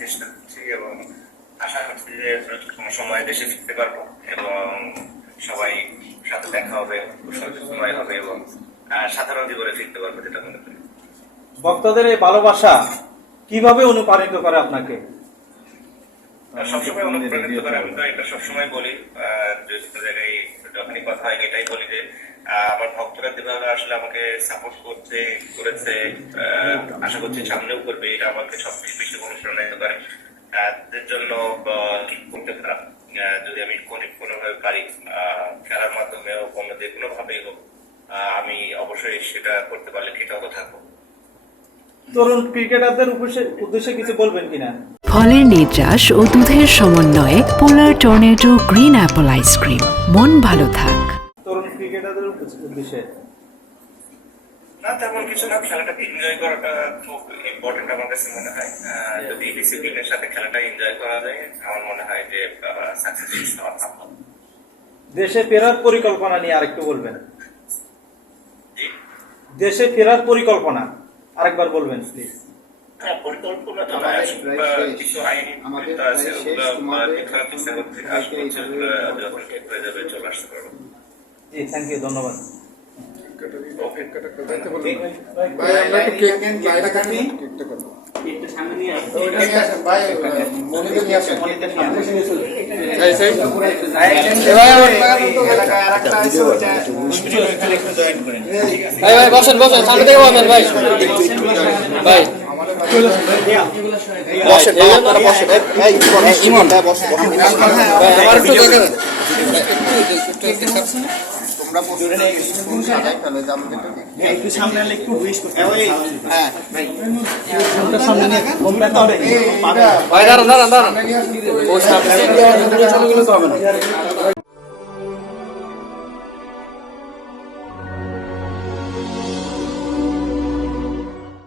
চেষ্টা করছি এবং আশা করছি যে কোনো সময় দেশে ফিরতে পারবো এবং সবাই সাথে দেখা হবে, সময় হবে এবং সাধারণ জীবনে ফিরতে পারবো, যেটা মনে করি। ভক্তদের এই ভালোবাসা কিভাবে অনুপ্রাণিত করে আপনাকে? সবসময় অনুপ্রাণিত করে, আমি তো এটা সবসময় বলি, জায়গায় যখনই কথা হয় এটাই বলি যে আমার ভক্তরা যেভাবে আসলে আমাকে সাপোর্ট করেছে, আশা করছি সামনেও করবে, এটা আমাকে সবচেয়ে বেশি অনুপ্রাণিত করে। তাদের জন্য ঠিক করতে পারা, যদি আমি কোনোভাবে পারি, খেলার মাধ্যমে হোক অন্য যে কোনো ভাবেই হোক, আমি অবশ্যই সেটা করতে পারলে কৃতজ্ঞ থাকবো। তরুণ ক্রিকেটারদের উদ্দেশ্যে কিছু বলবেন কিনা? ফলের নির্যাস ও দুধের সমন্বয়ে পোলার টর্নেডো গ্রিন অ্যাপল আইসক্রিম। মন ভালো থাক। তরুণ ক্রিকেটারদের উদ্দেশ্যে না, তেমন কিছু না, খেলাটাকে এনজয় করাটা খুব ইম্পর্টেন্ট আমার কাছে মনে হয়। যদি ডিসিপ্লিনের সাথে খেলাটা এনজয় করা যায়, আমার মনে হয় যে সাকসেস হওয়া সম্ভব। দেশে ফেরার পরিকল্পনা নিয়ে আরেকটু বলবেন। জি, দেশে ফেরার পরিকল্পনা আরেকবার বলবেন প্লিজ। পরিকল্পনা তো কিছু আইনি আছে, ওগুলো যখন ঠিক হয়ে যাবে চলে আসতে পারবো। জি, থ্যাংক ইউ, ধন্যবাদ। বসেন বসেন, সামনে থেকে বসেন ভাই। ভাই বসেন, আপনারা বসেন। ইমন ভাই, আমার একটু দরকার। তোমরা একটু সামনে এলে একটু উইশ করতে। হ্যাঁ ভাই, সামনে নিয়ে ভাই দাঁড়ান দাঁড়ান দাঁড়ান। ও সামনে চলে গেলে তো হবে না।